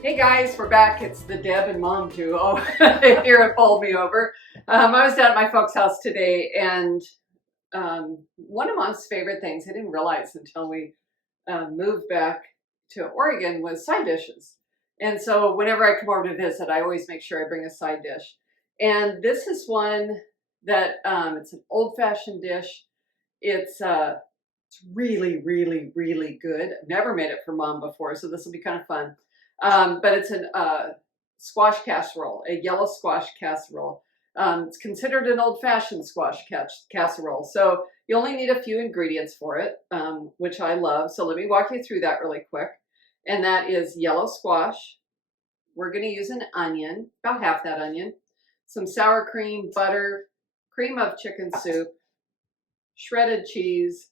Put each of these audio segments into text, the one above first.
Hey guys, we're back. It's the Deb and Mom duo here at Bowl Me Over. I was down at my folks' house today, and one of Mom's favorite things, I didn't realize until we moved back to Oregon, was side dishes. And so whenever I come over to visit, I always make sure I bring a side dish. And this is one that it's an old-fashioned dish. It's really, really, really good. I've never made it for Mom before, so this will be kind of fun. But it's a squash casserole, a yellow squash casserole. It's considered an old-fashioned squash casserole. So you only need a few ingredients for it, which I love. So let me walk you through that really quick. And that is yellow squash. We're going to use an onion, about half that onion, some sour cream, butter, cream of chicken soup, shredded cheese,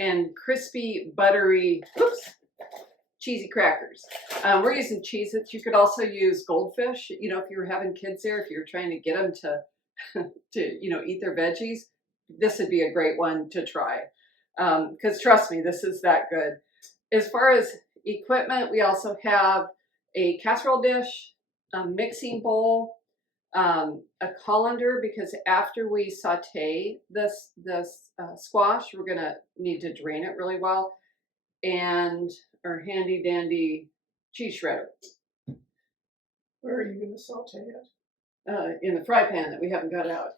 and crispy, buttery, cheesy crackers. We're using Cheez-Its. You could also use goldfish. You know, if you were having kids there, if you're trying to get them to eat their veggies, this would be a great one to try. Because trust me, this is that good. As far as equipment, we also have a casserole dish, a mixing bowl, a colander, because after we saute this squash, we're gonna need to drain it really well, and our handy dandy cheese shredder. Where are you going to saute it? In the fry pan that we haven't got out.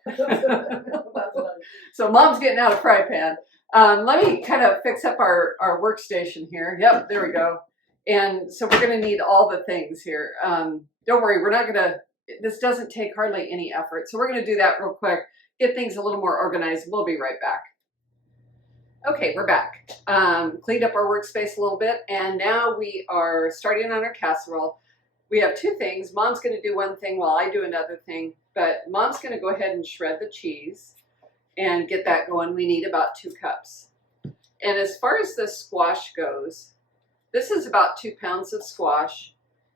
So Mom's getting out a fry pan. Let me kind of fix up our workstation here. Yep, there we go. And so we're going to need all the things here. Don't worry, we're not going to, this doesn't take hardly any effort. So we're going to do that real quick, get things a little more organized. We'll be right back. Okay, we're back. Cleaned up our workspace a little bit, and now we are starting on our casserole. We have two things. Mom's going to do one thing while I do another thing, but Mom's going to go ahead and shred the cheese and get that going. We need about 2 cups. And as far as the squash goes, this is about 2 pounds of squash.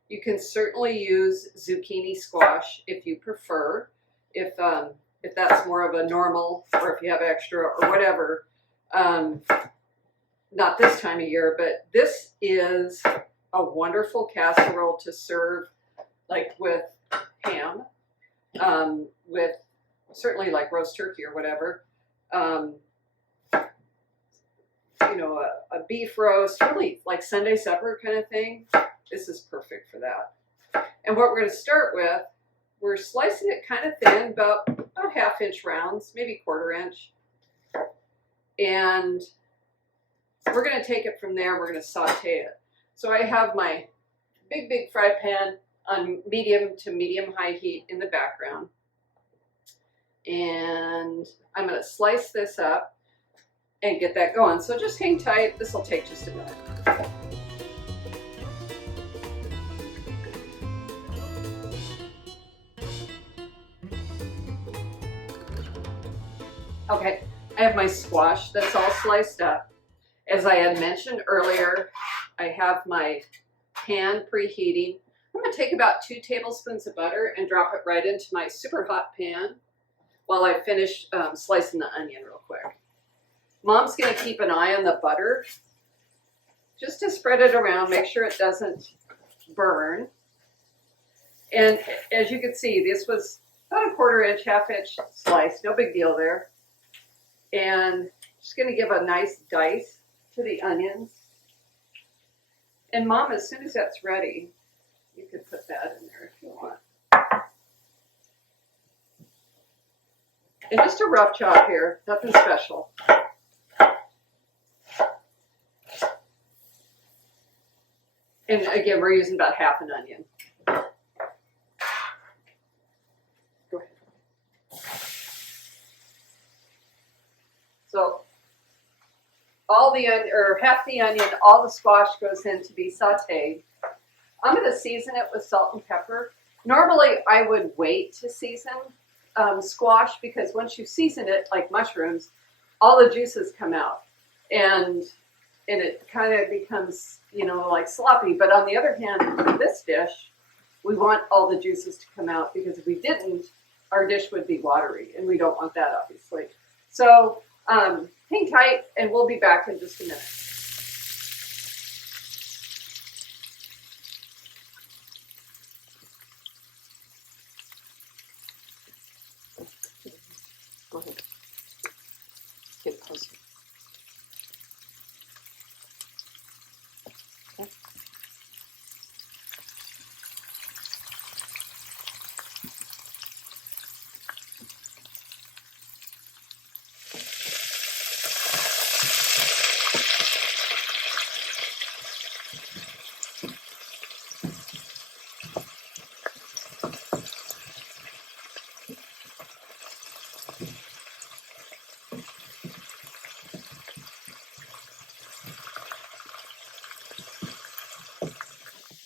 You can certainly use zucchini squash if you prefer, if that's more of a normal, or if you have extra or whatever. Not this time of year, but this is a wonderful casserole to serve like with ham, with certainly like roast turkey or whatever, a beef roast, really like Sunday supper kind of thing. This is perfect for that. And what we're going to start with, we're slicing it kind of thin, about 1/2 inch rounds, maybe 1/4 inch. And we're going to take it from there. We're going to saute it. So I have my big fry pan on medium to medium-high heat in the background. And I'm going to slice this up and get that going. So just hang tight. This will take just a minute. Okay. I have my squash that's all sliced up. As I had mentioned earlier, I have my pan preheating. I'm going to take about 2 tablespoons of butter and drop it right into my super hot pan while I finish slicing the onion real quick. Mom's going to keep an eye on the butter just to spread it around, make sure it doesn't burn. And as you can see, this was about a 1/4 inch, 1/2 inch slice, no big deal there. And just going to give a nice dice to the onions. And Mom, as soon as that's ready, you could put that in there if you want. And just a rough chop here, nothing special. And again, we're using about 1/2 an onion. Go ahead. So all the onion, or half the onion, all the squash goes in to be sauteed. I'm going to season it with salt and pepper. Normally, I would wait to season squash, because once you season it, like mushrooms, all the juices come out, and it kind of becomes, like sloppy. But on the other hand, for this dish, we want all the juices to come out, because if we didn't, our dish would be watery, and we don't want that, obviously. So hang tight, and we'll be back in just a minute.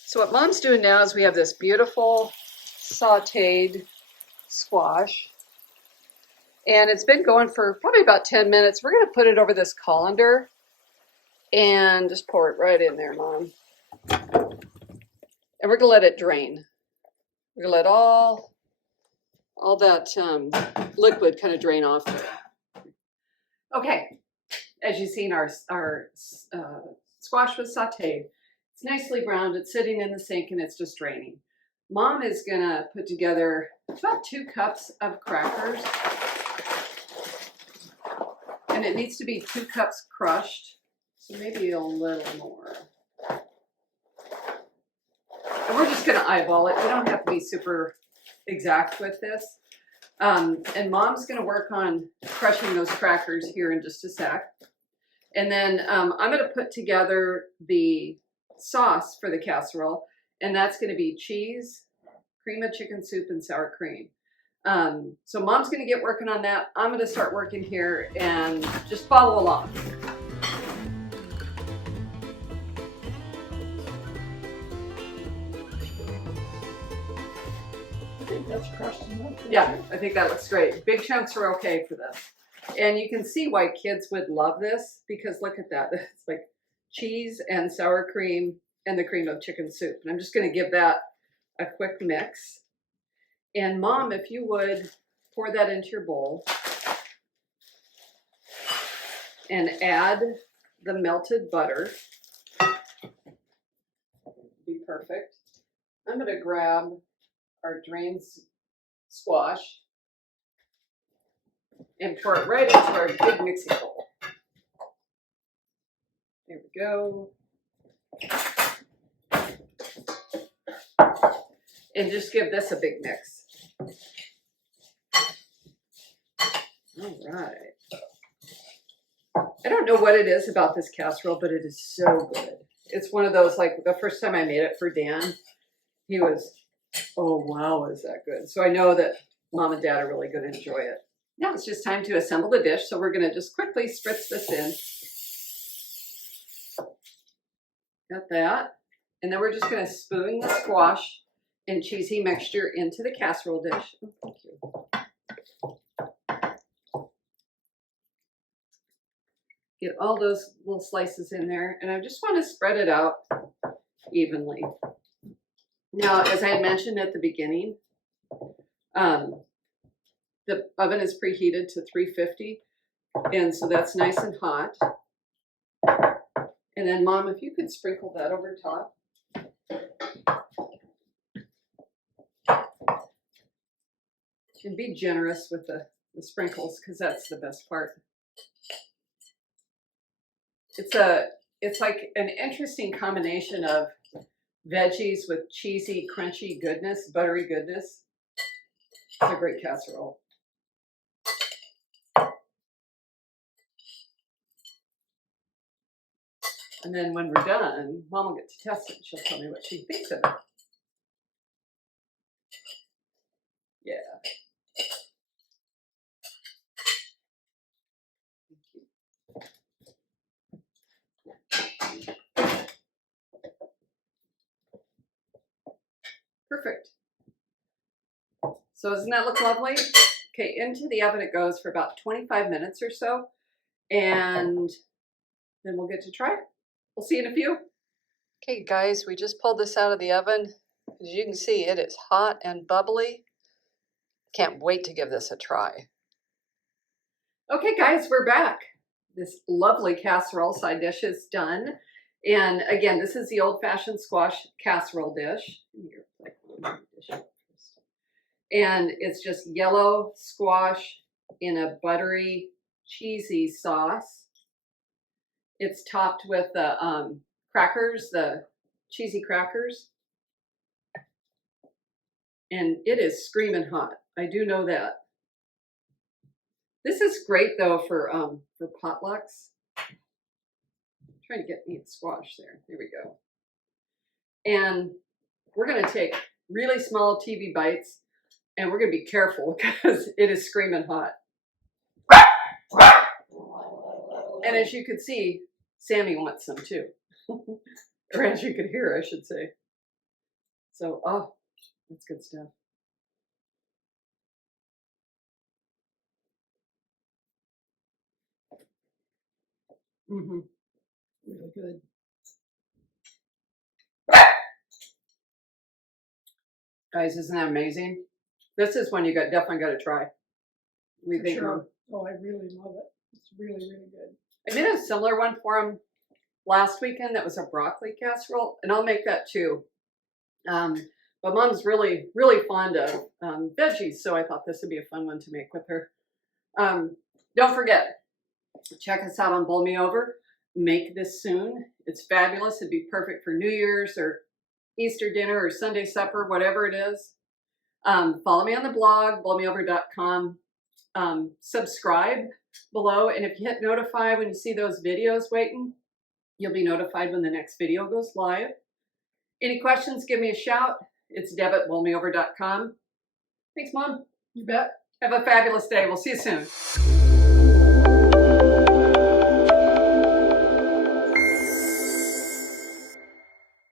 So what Mom's doing now is we have this beautiful sauteed squash. And it's been going for probably about 10 minutes. We're going to put it over this colander and just pour it right in there, Mom. And we're going to let it drain. We're going to let all that liquid kind of drain off there. Okay, as you've seen, our squash was sauteed. It's nicely browned. It's sitting in the sink and it's just draining. Mom is going to put together about 2 cups of crackers. And it needs to be 2 cups crushed, so maybe a little more. And we're just going to eyeball it. We don't have to be super exact with this. And Mom's going to work on crushing those crackers here in just a sec. And then I'm going to put together the sauce for the casserole, and that's going to be cheese, cream of chicken soup, and sour cream. So Mom's going to get working on that. I'm going to start working here and just follow along. I think that's crushed enough. Yeah, I think that looks great. Big chunks are okay for this. And you can see why kids would love this, because look at that. It's like cheese and sour cream and the cream of chicken soup. And I'm just going to give that a quick mix. And Mom, if you would pour that into your bowl and add the melted butter. Be perfect. I'm going to grab our drained squash and pour it right into our big mixing bowl. There we go. And just give this a big mix. All right. I don't know what it is about this casserole, but it is so good. It's one of those, like the first time I made it for Dan, he was, oh wow, is that good? So I know that Mom and Dad are really going to enjoy it. Now it's just time to assemble the dish. So we're going to just quickly spritz this in. Got that. And then we're just going to spoon the squash and cheesy mixture into the casserole dish. Oh, thank you. Get all those little slices in there, and I just want to spread it out evenly. Now, as I had mentioned at the beginning, the oven is preheated to 350, and so that's nice and hot. And then, Mom, if you could sprinkle that over top. And be generous with the sprinkles, because that's the best part. It's like an interesting combination of veggies with cheesy, crunchy goodness, buttery goodness. It's a great casserole. And then when we're done, Mom will get to test it. She'll tell me what she thinks of it. Yeah. Perfect. So doesn't that look lovely? Okay, into the oven it goes for about 25 minutes or so, and then we'll get to try it. We'll see you in a few. Okay, guys, we just pulled this out of the oven. As you can see, it is hot and bubbly. Can't wait to give this a try. Okay, guys, we're back. This lovely casserole side dish is done. And again, this is the old-fashioned squash casserole dish. And it's just yellow squash in a buttery, cheesy sauce. It's topped with the crackers, the cheesy crackers. And it is screaming hot. I do know that. This is great though for potlucks. I'm trying to get me the squash there. There we go. And we're going to take really small TV bites, and we're going to be careful because it is screaming hot. And as you could see, Sammy wants some too. Or as you could hear, I should say. So, oh, that's good stuff. Mm-hmm. Really good. Guys, isn't that amazing? This is one you definitely got to try. We For think, sure. Oh, I really love it. It's really, really good. I did a similar one for him last weekend. That was a broccoli casserole, and I'll make that too. But Mom's really, really fond of veggies, so I thought this would be a fun one to make with her. Don't forget, check us out on Bowl Me Over. Make this soon. It's fabulous. It'd be perfect for New Year's or Easter dinner or Sunday supper, whatever it is. Follow me on the blog, bowlmeover.com. Subscribe below, and if you hit notify when you see those videos waiting, you'll be notified when the next video goes live. Any questions, give me a shout. It's deb@bowlmeover.com. Thanks, Mom. You bet. Have a fabulous day. We'll see you soon.